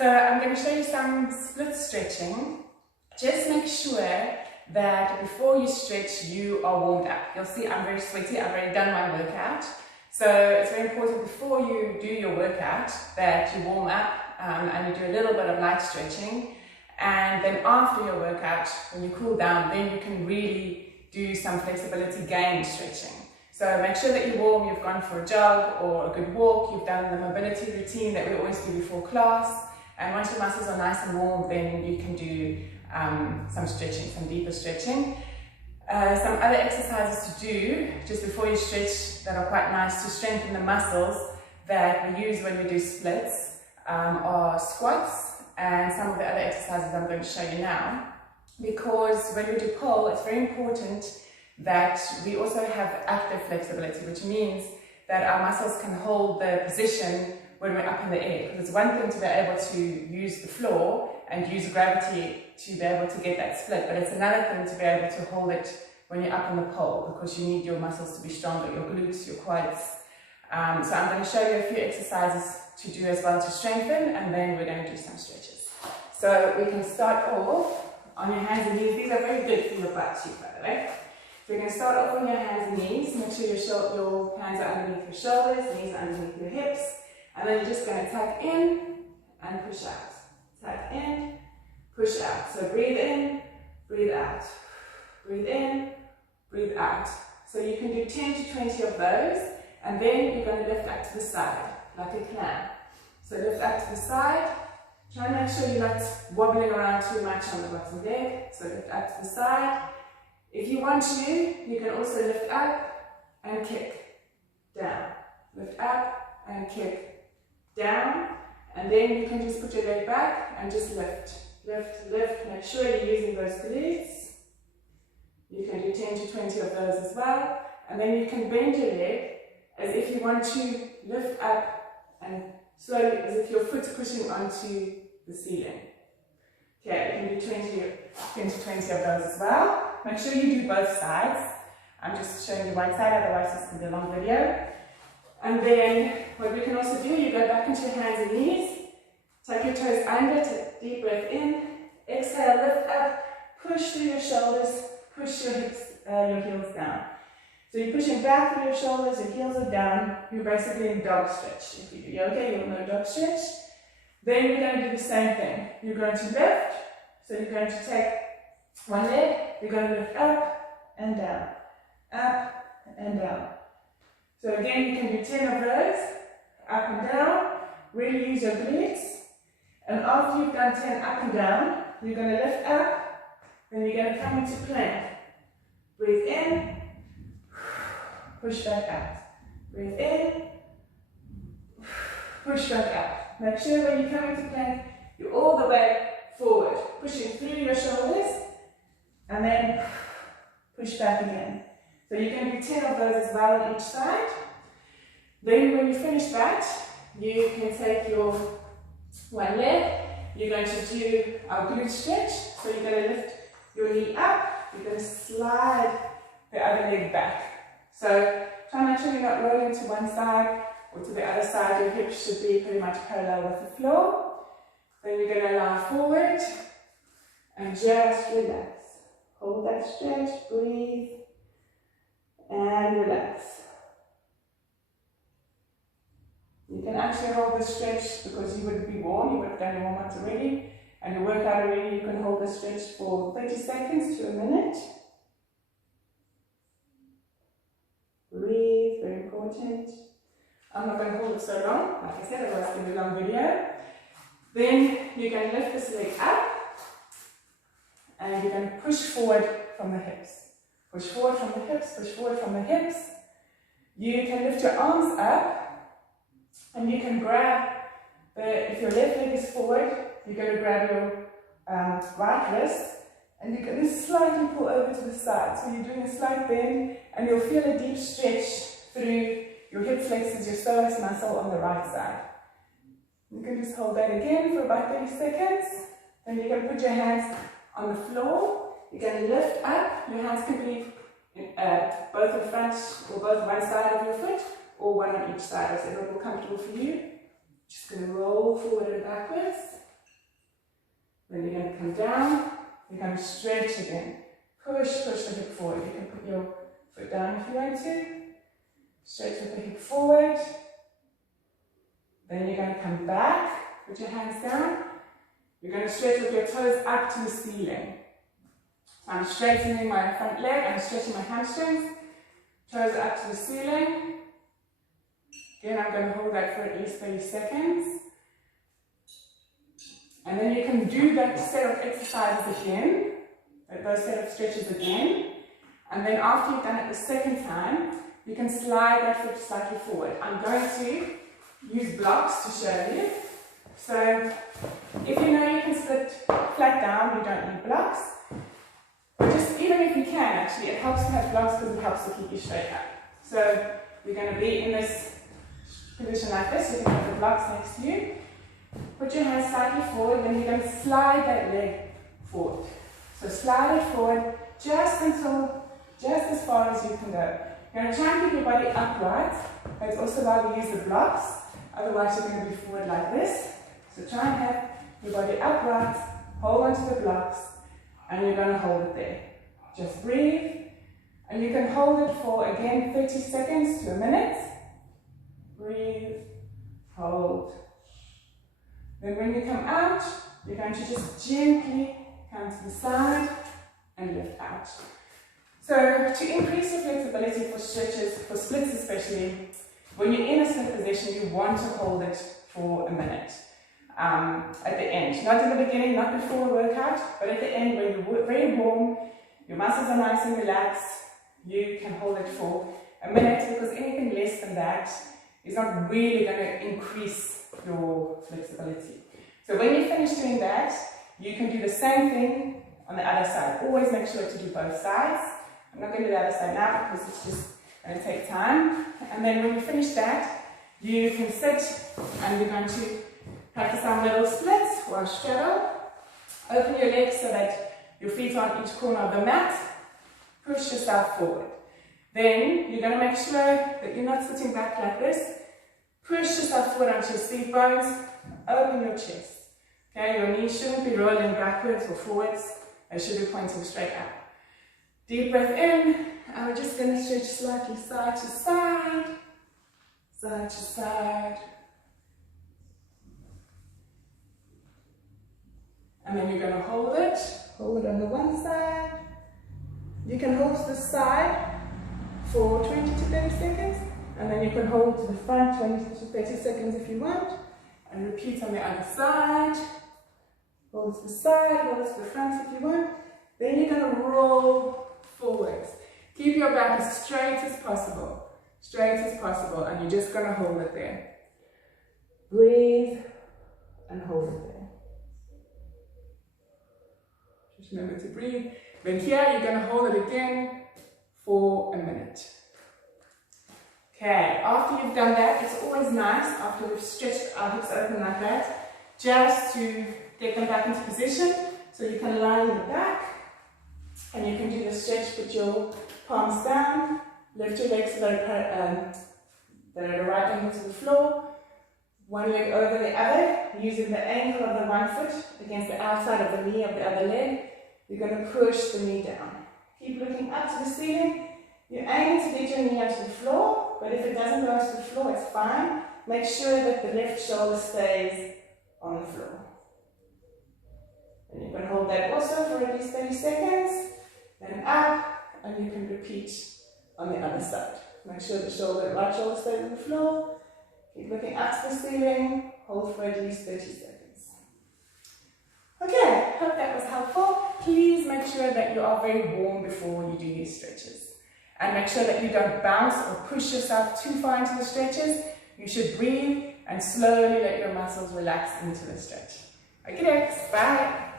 So I'm going to show you some split stretching. Just make sure that before you stretch, you are warmed up. You'll see I'm very sweaty. I've already done my workout. So it's very important before you do your workout that you warm up and you do a little bit of light stretching. And then after your workout, when you cool down, then you can really do some flexibility gain stretching. So make sure that you're warm, you've gone for a jog or a good walk, you've done the mobility routine that we always do before class. And once your muscles are nice and warm, then you can do some stretching, some deeper stretching. Some other exercises to do just before you stretch that are quite nice to strengthen the muscles that we use when we do splits are squats and some of the other exercises I'm going to show you now. Because when we do pull, it's very important that we also have active flexibility, which means that our muscles can hold the position when we're up in the air. Because it's one thing to be able to use the floor and use gravity to be able to get that split, but it's another thing to be able to hold it when you're up on the pole, because you need your muscles to be stronger, your glutes, your quads. So I'm going to show you a few exercises to do as well to strengthen, and then we're going to do some stretches. So we can start off on your hands and knees. These are very good for your butt cheek, by the way. So you're going to start off on your hands and knees. Make sure your hands are underneath your shoulders, knees are underneath your hips. And then you're just going to tuck in and push out. Tuck in, push out. So breathe in, breathe out. Breathe in, breathe out. So you can do 10 to 20 of those. And then you're going to lift up to the side, like a clam. So lift up to the side. Try and make sure you're not wobbling around too much on the bottom leg. So lift up to the side. If you want to, you can also lift up and kick down. Lift up and kick down. And then you can just put your leg back and just lift. Lift, lift. Make sure you're using those glutes. You can do 10 to 20 of those as well. And then you can bend your leg as if you want to lift up and slowly, as if your foot's pushing onto the ceiling. Okay, you can do 10 to 20 of those as well. Make sure you do both sides. I'm just showing you one side, otherwise this can be a long video. And then what we can also do, you go back into your hands and knees, tuck your toes under, take a deep breath in, exhale, lift up, push through your shoulders, push your hips, your heels down. So you're pushing back through your shoulders, your heels are down, you're basically in dog stretch. If you do yoga, you'll know dog stretch. Then you're going to do the same thing. You're going to lift, so you're going to take one leg, you're going to lift up and down, up and down. So again, you can do 10 of those, up and down, really use your glutes. And after you've done 10 up and down, you're going to lift up, then you're going to come into plank. Breathe in, push back out. Breathe in, push back out. Make sure when you come into plank, you're all the way forward, pushing through your shoulders, and then push back again. So you can do 10 of those as well on each side. Then when you finish that, you can take your one leg, you're going to do our glute stretch. So you're going to lift your knee up, you're going to slide the other leg back. So try and make sure you're not rolling to one side or to the other side. Your hips should be pretty much parallel with the floor. Then you're going to lie forward and just relax. Hold that stretch, breathe, and relax. You can actually hold the stretch because you would be warm, you would have done your warm-ups already, and your workout already. You can hold the stretch for 30 seconds to a minute. Breathe, very important. I'm not going to hold it so long, like I said, otherwise it's going to be a long video. Then you're going to lift this leg up, and you're going to push forward from the hips. Push forward from the hips, push forward from the hips. You can lift your arms up, and you can grab, if your left leg is forward, you're going to grab your right wrist, and you're going to slightly pull over to the side. So you're doing a slight bend, and you'll feel a deep stretch through your hip flexors, your psoas muscle on the right side. You can just hold that again for about 30 seconds. Then you're going to put your hands on the floor. You're going to lift up. Your hands can be both in front or both one side of your foot or one on each side, whichever is more comfortable for you. Just going to roll forward and backwards. Then you're going to come down, you're going to stretch again. Push the hip forward. You can put your foot down if you want to. Stretch with the hip forward. Then you're going to come back, put your hands down. You're going to stretch with your toes up to the ceiling. So I'm straightening my front leg, I'm stretching my hamstrings. Toes up to the ceiling. Again, I'm going to hold that for at least 30 seconds. And then you can do that set of exercises again, those set of stretches again. And then after you've done it the second time, you can slide that foot slightly forward. I'm going to use blocks to show you. So if you know you can sit flat down, you don't need blocks. But just even if you can, actually, it helps to have blocks because it helps to keep you straight up. So you're going to be in this position like this. You can have the blocks next to you. Put your hands slightly forward, then you're going to slide that leg forward. So slide it forward just as far as you can go. You're going to try and keep your body upright, but it's also why we use the blocks. Otherwise, you're going to be forward like this. So try and have your body upright, hold onto the blocks, and you're going to hold it there. Just breathe, and you can hold it for, again, 30 seconds to a minute. Breathe, hold. Then when you come out, you're going to just gently come to the side and lift out. So to increase your flexibility for stretches, for splits especially, when you're in a split position, you want to hold it for a minute. At the end, not in the beginning, not before a workout, but at the end when you're very warm, your muscles are nice and relaxed, you can hold it for a minute, because anything less than that is not really going to increase your flexibility. So when you finish doing that, you can do the same thing on the other side. Always make sure to do both sides. I'm not going to do the other side now because it's just going to take time. And then when you finish that, you can sit and you're going to practice some little splits or straddle. Open your legs so that your feet are on each corner of the mat. Push yourself forward. Then you're going to make sure that you're not sitting back like this. Push yourself forward onto your seat bones. Open your chest. Okay, your knees shouldn't be rolling backwards or forwards. They should be pointing straight up. Deep breath in. And we're just going to stretch slightly side to side. Side to side. And then you're going to hold it. Hold it on the one side. You can hold to the side for 20 to 30 seconds. And then you can hold to the front 20 to 30 seconds if you want. And repeat on the other side. Hold to the side, hold to the front if you want. Then you're going to roll forwards. Keep your back as straight as possible. Straight as possible. And you're just going to hold it there. Breathe and hold it there. Just remember to breathe. Then here you're going to hold it again for a minute. Okay, after you've done that, it's always nice, after we've stretched our hips open like that, just to get them back into position. So you can lie in the back, and you can do the stretch, put your palms down, lift your legs so that are at a right angle to the floor, one leg over the other, using the ankle of the one foot against the outside of the knee of the other leg. You're going to push the knee down. Keep looking up to the ceiling. You're aiming to get your knee onto the floor, but if it doesn't go onto the floor, it's fine. Make sure that the left shoulder stays on the floor. And you can hold that also for at least 30 seconds. Then up, and you can repeat on the other side. Make sure the right shoulder stays on the floor. Keep looking up to the ceiling. Hold for at least 30 seconds. Okay, hope that was helpful. Please make sure that you are very warm before you do these stretches. And make sure that you don't bounce or push yourself too far into the stretches. You should breathe and slowly let your muscles relax into the stretch. Okay, bye.